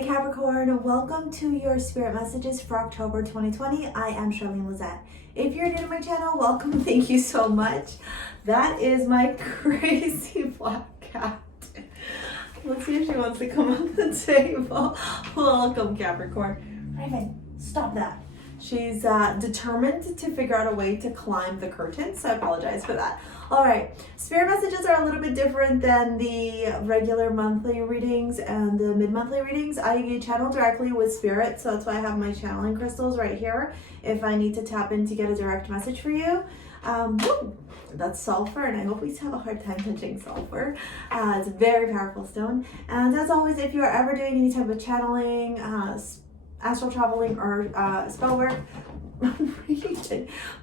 Hey Capricorn, welcome to your spirit messages for October 2020. I am Charlene Lizette. If you're new to my channel, welcome. Thank you so much. That is my crazy black cat. Let's see if she wants to come on the table. Welcome Capricorn. Raven, stop that. She's determined to figure out a way to climb the curtain, so I apologize for that. All right, spirit messages are a little bit different than the regular monthly readings and the mid-monthly readings. I channel directly with spirit, so that's why I have my channeling crystals right here if I need to tap in to get a direct message for you. That's sulfur, and I hope we have a hard time touching sulfur. It's a very powerful stone. And as always, if you are ever doing any type of channeling, astral traveling, or spell work,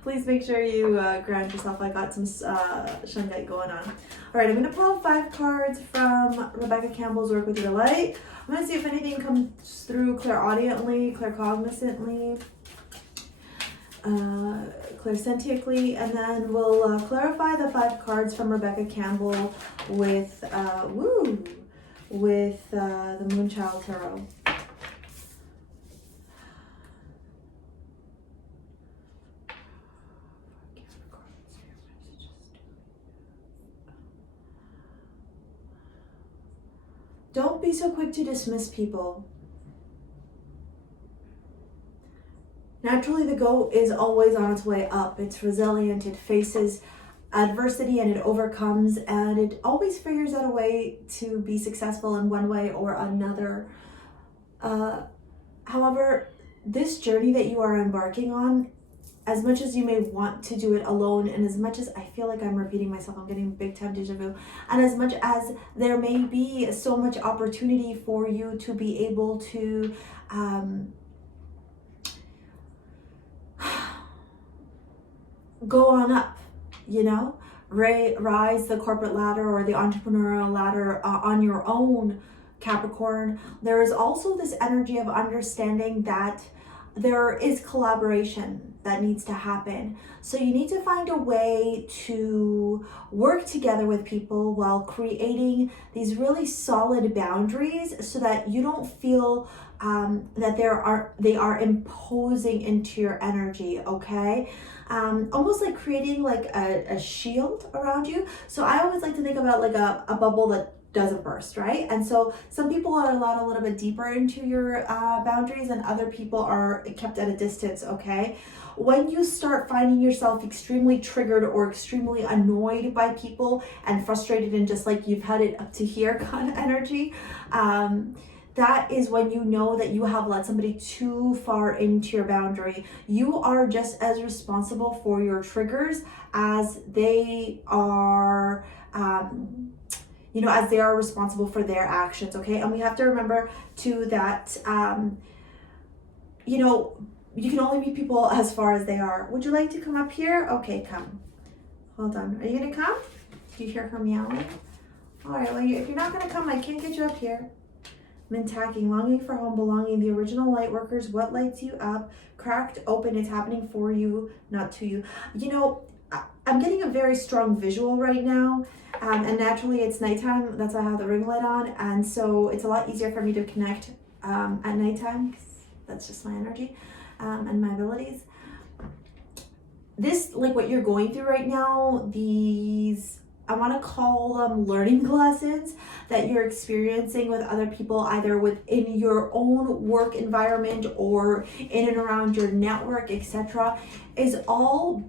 please make sure you ground yourself. I got some shungite going on. All right, I'm going to pull 5 cards from Rebecca Campbell's Work with Your Light. I'm going to see if anything comes through clairaudiently, claircognizantly, clairsentiently, and then we'll clarify the 5 cards from Rebecca Campbell with the Moonchild Tarot. Don't be so quick to dismiss people. Naturally, the goat is always on its way up. It's resilient, it faces adversity and it overcomes, and it always figures out a way to be successful in one way or another. However, this journey that you are embarking on, as much as you may want to do it alone, and as much as I feel like I'm repeating myself, I'm getting big time deja vu, and as much as there may be so much opportunity for you to be able to go on up, you know, rise the corporate ladder or the entrepreneurial ladder on your own, Capricorn, there is also this energy of understanding that there is collaboration that needs to happen. So you need to find a way to work together with people while creating these really solid boundaries so that you don't feel that they are imposing into your energy, okay? Almost like creating like a shield around you. So I always like to think about like a bubble that doesn't burst, right? And so some people are allowed a little bit deeper into your boundaries, and other people are kept at a distance, okay? When you start finding yourself extremely triggered or extremely annoyed by people and frustrated and just like you've had it up to here kind of energy, that is when you know that you have let somebody too far into your boundary. You are just as responsible for your triggers as they are, you know, as they are responsible for their actions, okay? And we have to remember too that, you know, you can only meet people as far as they are. Would you like to come up here? Okay, come. Hold on. Are you gonna come? Do you hear her meowing? All right, well, if you're not gonna come, I can't get you up here. Mentacking, longing for home, belonging, the original light workers, what lights you up, cracked open, it's happening for you, not to you. You know, I'm getting a very strong visual right now, and naturally it's nighttime, that's why I have the ring light on, and so it's a lot easier for me to connect at nighttime, because that's just my energy and my abilities. This, like what you're going through right now, these, I want to call them learning lessons that you're experiencing with other people, either within your own work environment or in and around your network, etc., is all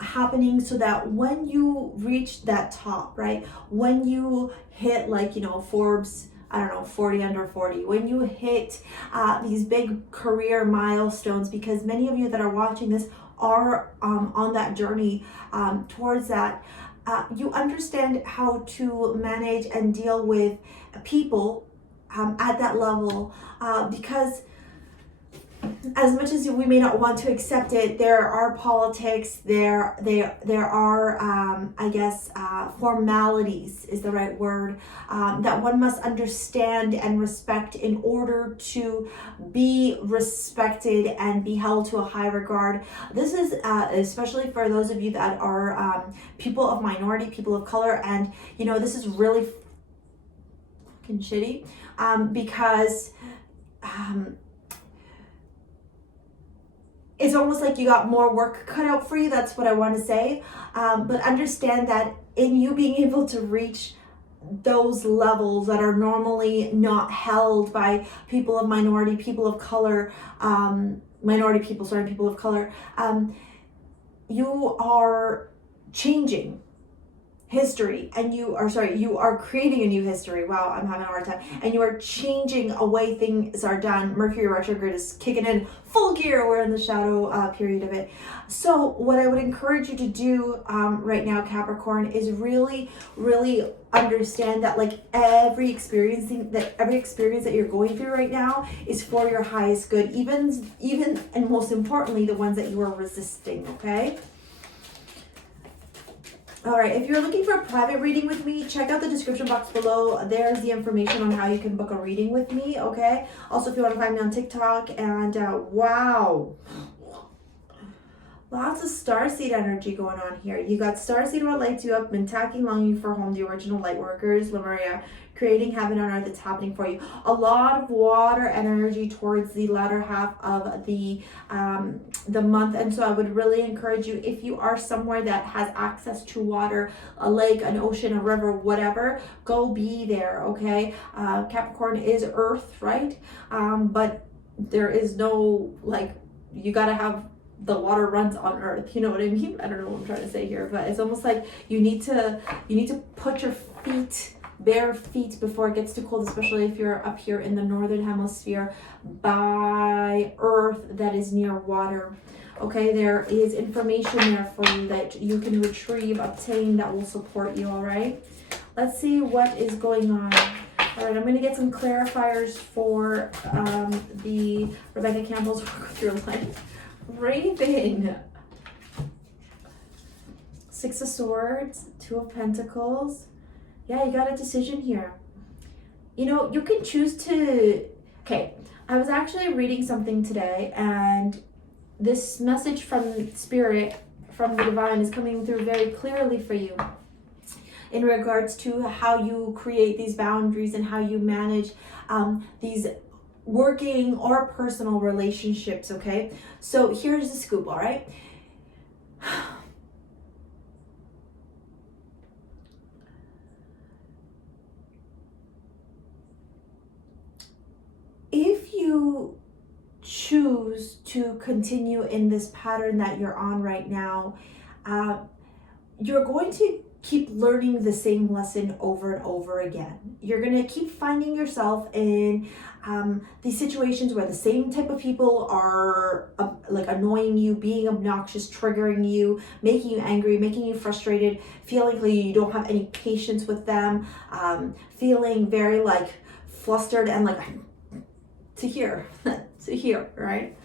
happening so that when you reach that top, right, when you hit like, you know, Forbes, I don't know, 40 under 40, when you hit these big career milestones, because many of you that are watching this are on that journey towards that, you understand how to manage and deal with people at that level, because as much as we may not want to accept it, there are politics, there are, I guess, formalities is the right word, that one must understand and respect in order to be respected and be held to a high regard. This is especially for those of you that are people of minority, people of color, and you know, this is really fucking shitty, because it's almost like you got more work cut out for you. That's what I want to say. But understand that in you being able to reach those levels that are normally not held by people of minority, people of color, people of color, you are changing history, and you are creating a new history. Wow, I'm having a hard time. And you are changing a way things are done. Mercury retrograde is kicking in full gear. We're in the shadow period of it. So what I would encourage you to do right now, Capricorn, is really understand that like every experience that you're going through right now is for your highest good, even and most importantly, the ones that you are resisting. Okay. All right, if you're looking for a private reading with me, check out the description box below. There's the information on how you can book a reading with me, okay? Also, if you want to find me on TikTok, and wow, lots of starseed energy going on here. You got starseed, what lights you up, been tacking, longing for home, the original light workers, Lemuria, creating heaven on earth. It's happening for you. A lot of water energy towards the latter half of the month, and so I would really encourage you, if you are somewhere that has access to water, a lake, an ocean, a river, whatever, go be there. Okay. Capricorn is earth, right? But there is no, like, you gotta have the water runs on earth, you know what I mean? I don't know what I'm trying to say here, but it's almost like you need to put your bare feet before it gets too cold, especially if you're up here in the northern hemisphere, by earth that is near water. Okay, there is information there for you that you can retrieve, obtain, that will support you. All right, let's see what is going on. All right, I'm going to get some clarifiers for the Rebecca Campbell's Work with Your Life. Raven, Six of Swords, Two of Pentacles. Yeah, you got a decision here. You know, you can choose to... Okay, I was actually reading something today, and this message from Spirit, from the Divine, is coming through very clearly for you in regards to how you create these boundaries and how you manage these working or personal relationships, okay? So here's the scoop, all right? If you choose to continue in this pattern that you're on right now, you're going to keep learning the same lesson over and over again. You're going to keep finding yourself in these situations where the same type of people are like annoying you, being obnoxious, triggering you, making you angry, making you frustrated, feeling like you don't have any patience with them, feeling very like flustered and like to hear, right?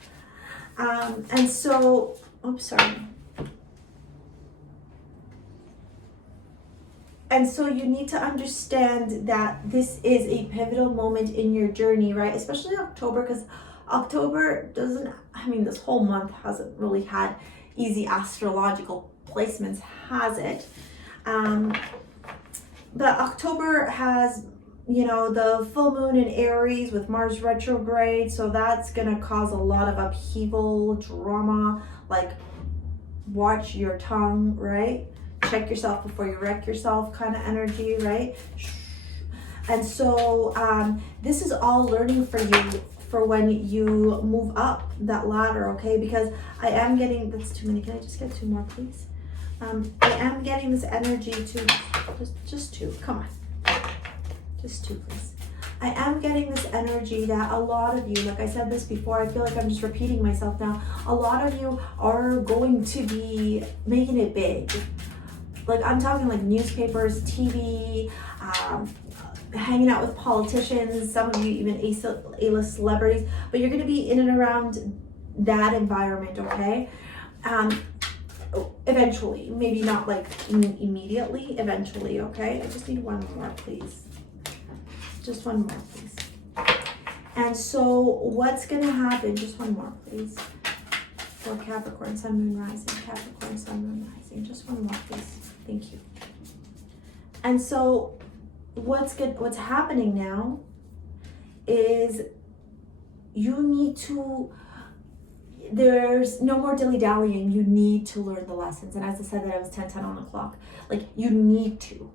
And so, oops, sorry. And so you need to understand that this is a pivotal moment in your journey, right? Especially October, because October doesn't, I mean, this whole month hasn't really had easy astrological placements, has it? But October has, you know, the full moon in Aries with Mars retrograde. So that's going to cause a lot of upheaval, drama, like watch your tongue, right? Check yourself before you wreck yourself kind of energy, right? And so this is all learning for you for when you move up that ladder, okay? Because I am getting, that's too many. Can I just get two more, please? I am getting this energy to, just two, come on. Just two, please. I am getting this energy that a lot of you, like I said this before, I feel like I'm just repeating myself now. A lot of you are going to be making it big. Like I'm talking like newspapers, TV, hanging out with politicians, some of you even A-list celebrities, but you're going to be in and around that environment, okay? Eventually, maybe not like immediately, eventually, okay? I just need one more, please. Just one more, please. And so what's going to happen, just one more, please, for Capricorn, Sun, Moon, Rising, Capricorn, Sun, Moon, Rising, just one more, please. Thank you. And so what's happening now is you need to, there's no more dilly-dallying. You need to learn the lessons. And as I said, that I was 10:10 on the clock. Like, you need to.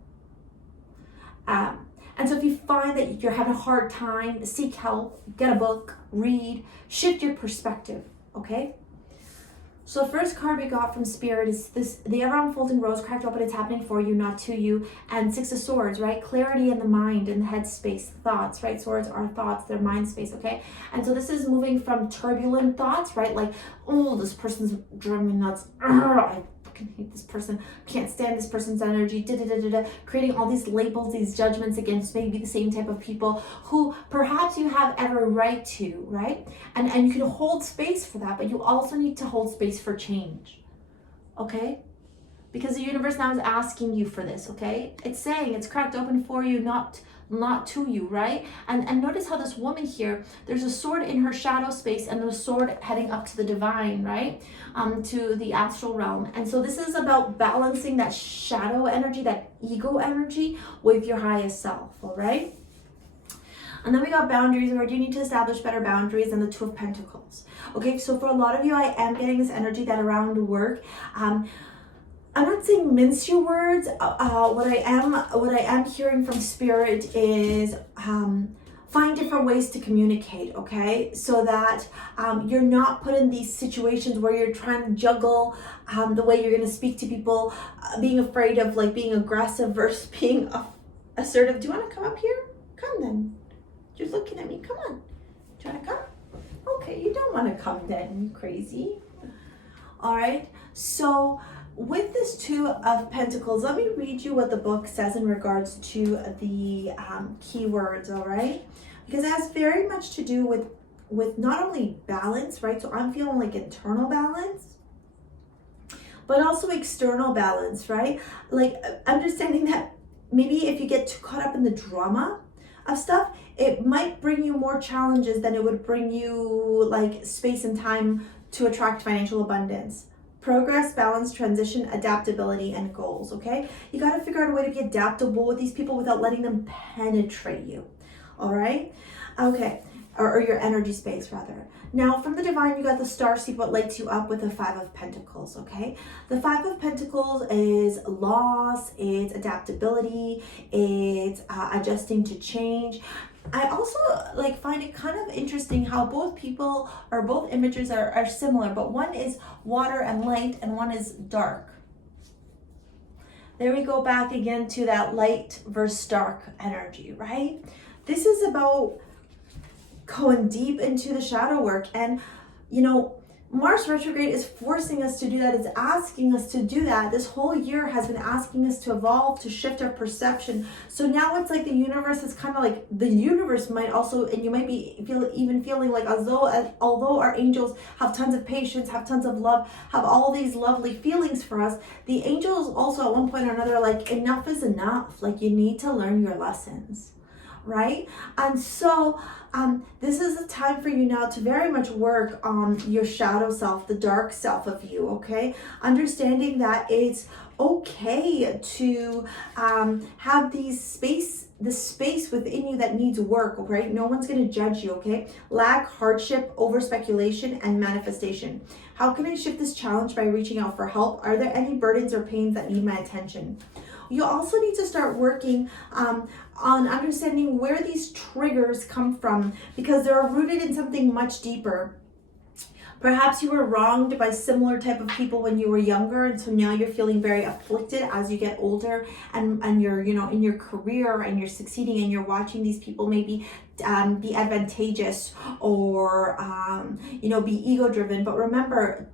And so if you find that you're having a hard time, seek help, get a book, read, shift your perspective, okay? So the first card we got from Spirit is this, the ever-unfolding rose cracked open, it's happening for you, not to you. And Six of Swords, right? Clarity in the mind and the head space, thoughts, right? Swords are thoughts, they're mind space, okay? And so this is moving from turbulent thoughts, right? Like, oh, this person's driving me nuts. I fucking hate this person. Can't stand this person's energy. Creating all these labels, these judgments against maybe the same type of people who perhaps you have every right to, right? And you can hold space for that, but you also need to hold space for change, okay? Because the universe now is asking you for this, okay? It's saying it's cracked open for you, not to you, right? And notice how this woman here, there's a sword in her shadow space and the sword heading up to the divine, right? To the astral realm. And so this is about balancing that shadow energy, that ego energy with your highest self, all right? And then we got boundaries, where you need to establish better boundaries, and the Two of Pentacles. Okay, so for a lot of you, I am getting this energy that around work, I'm not saying mince your words. What I am hearing from Spirit is find different ways to communicate, okay? So that you're not put in these situations where you're trying to juggle the way you're going to speak to people, being afraid of like being aggressive versus being assertive. Do you want to come up here? Come then. You're looking at me. Come on. Do you want to come? Okay, you don't want to come then, crazy. All right. So with this Two of Pentacles, let me read you what the book says in regards to the keywords, all right? Because it has very much to do with not only balance, right? So I'm feeling like internal balance, but also external balance, right? Like understanding that maybe if you get too caught up in the drama of stuff, it might bring you more challenges than it would bring you like space and time to attract financial abundance. Progress, balance, transition, adaptability, and goals, okay? You got to figure out a way to be adaptable with these people without letting them penetrate you, all right? Okay, or your energy space, rather. Now, from the divine, you got the Starseed, what lights you up, with the Five of Pentacles, okay? The Five of Pentacles is loss, it's adaptability, it's adjusting to change. I also like find it kind of interesting how both people or both images are similar, but one is water and light and one is dark. There we go back again to that light versus dark energy, right? This is about going deep into the shadow work, and you know, Mars retrograde is forcing us to do that. It's asking us to do that. This whole year has been asking us to evolve, to shift our perception. So now it's like the universe is kind of like, the universe might also, and you might be even feeling like although our angels have tons of patience, have tons of love, have all these lovely feelings for us, the angels also at one point or another are like, enough is enough. Like, you need to learn your lessons, right? And so this is a time for you now to very much work on your shadow self, the dark self of you, okay? Understanding that it's okay to have the space within you that needs work, okay? No one's going to judge you, okay? Lack, hardship, over speculation, and manifestation. How can I shift this challenge by reaching out for help? Are there any burdens or pains that need my attention? You also need to start working on understanding where these triggers come from, because they're rooted in something much deeper. Perhaps you were wronged by similar type of people when you were younger, and so now you're feeling very afflicted as you get older, and you're, you know, in your career and you're succeeding, and you're watching these people maybe be advantageous or you know, be ego driven. But remember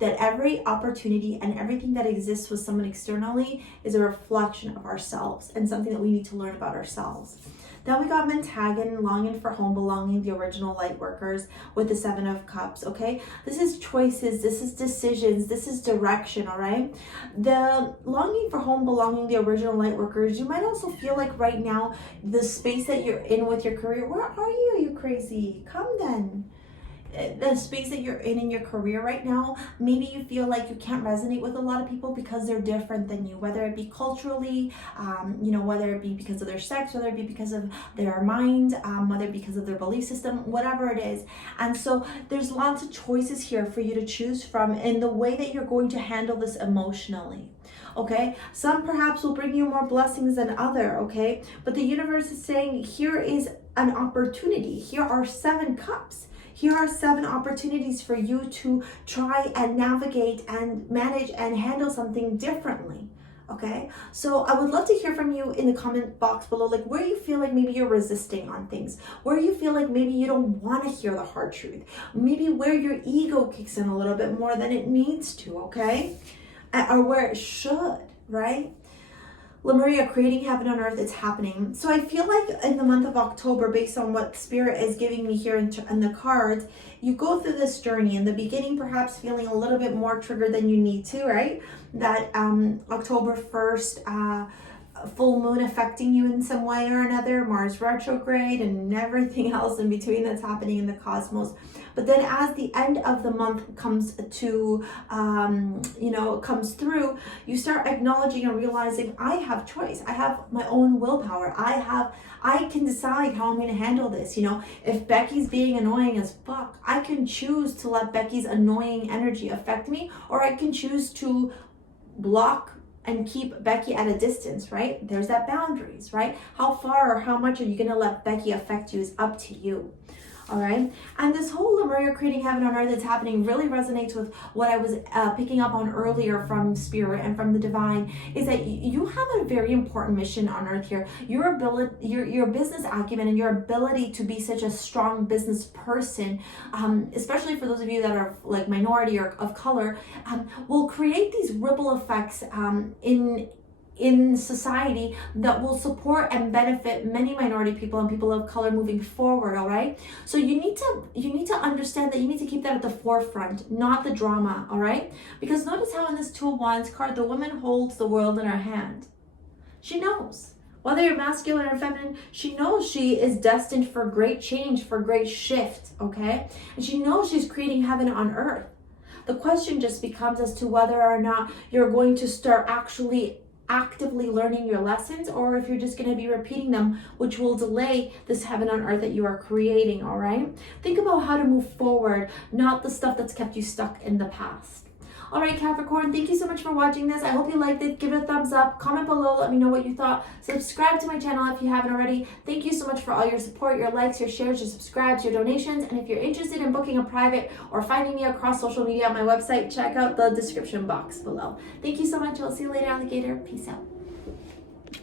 that every opportunity and everything that exists with someone externally is a reflection of ourselves and something that we need to learn about ourselves. Then we got Mentagon, longing for home belonging, the original light workers, with the Seven of Cups, okay? This is choices, this is decisions, this is direction, all right? The longing for home belonging, the original light workers, you might also feel like right now, the space that you're in with your career, where are you, you crazy? Come then. the space that you're in your career right now, maybe you feel like you can't resonate with a lot of people because they're different than you, whether it be culturally, whether it be because of their sex, whether it be because of their mind, whether it be because of their belief system, whatever it is. And so there's lots of choices here for you to choose from in the way that you're going to handle this emotionally. Okay, some perhaps will bring you more blessings than other, okay? But the universe is saying here is an opportunity. Here are 7 cups. Here are 7 opportunities for you to try and navigate and manage and handle something differently. Okay, so I would love to hear from you in the comment box below, like where you feel like maybe you're resisting on things, where you feel like maybe you don't want to hear the hard truth, maybe where your ego kicks in a little bit more than it needs to, okay? Or where it should, right? Lemuria, creating heaven on earth, it's happening. So I feel like in the month of October, based on what Spirit is giving me here in the cards, you go through this journey. In the beginning, perhaps feeling a little bit more triggered than you need to, right? That October 1st, full moon affecting you in some way or another, Mars retrograde and everything else in between that's happening in the cosmos. But then as the end of the month comes to, comes through, you start acknowledging and realizing, I have choice. I have my own willpower. I can decide how I'm going to handle this. If Becky's being annoying as fuck, I can choose to let Becky's annoying energy affect me, or I can choose to block and keep Becky at a distance, right? There's that boundaries, right? How far or how much are you going to let Becky affect you is up to you. All right, and this whole Lemuria creating heaven on earth that's happening really resonates with what I was picking up on earlier from Spirit and from the divine, is that you have a very important mission on earth here. Your ability, your business acumen and your ability to be such a strong business person, especially for those of you that are like minority or of color, will create these ripple effects in society that will support and benefit many minority people and people of color moving forward. All right, so you need to understand that you need to keep that at the forefront, not the drama. All right, because notice how in this 2 of Wands card, the woman holds the world in her hand. She knows, whether you're masculine or feminine, she knows she is destined for great change, for great shift. Okay, and she knows she's creating heaven on earth. The question just becomes as to whether or not you're going to start actively learning your lessons, or if you're just going to be repeating them, which will delay this heaven on earth that you are creating. All right, think about how to move forward, not the stuff that's kept you stuck in the past. All right, Capricorn, thank you so much for watching this. I hope you liked it. Give it a thumbs up, comment below, let me know what you thought. Subscribe to my channel if you haven't already. Thank you so much for all your support, your likes, your shares, your subscribes, your donations. And if you're interested in booking a private or finding me across social media on my website, check out the description box below. Thank you so much. I'll see you later, alligator. Peace out.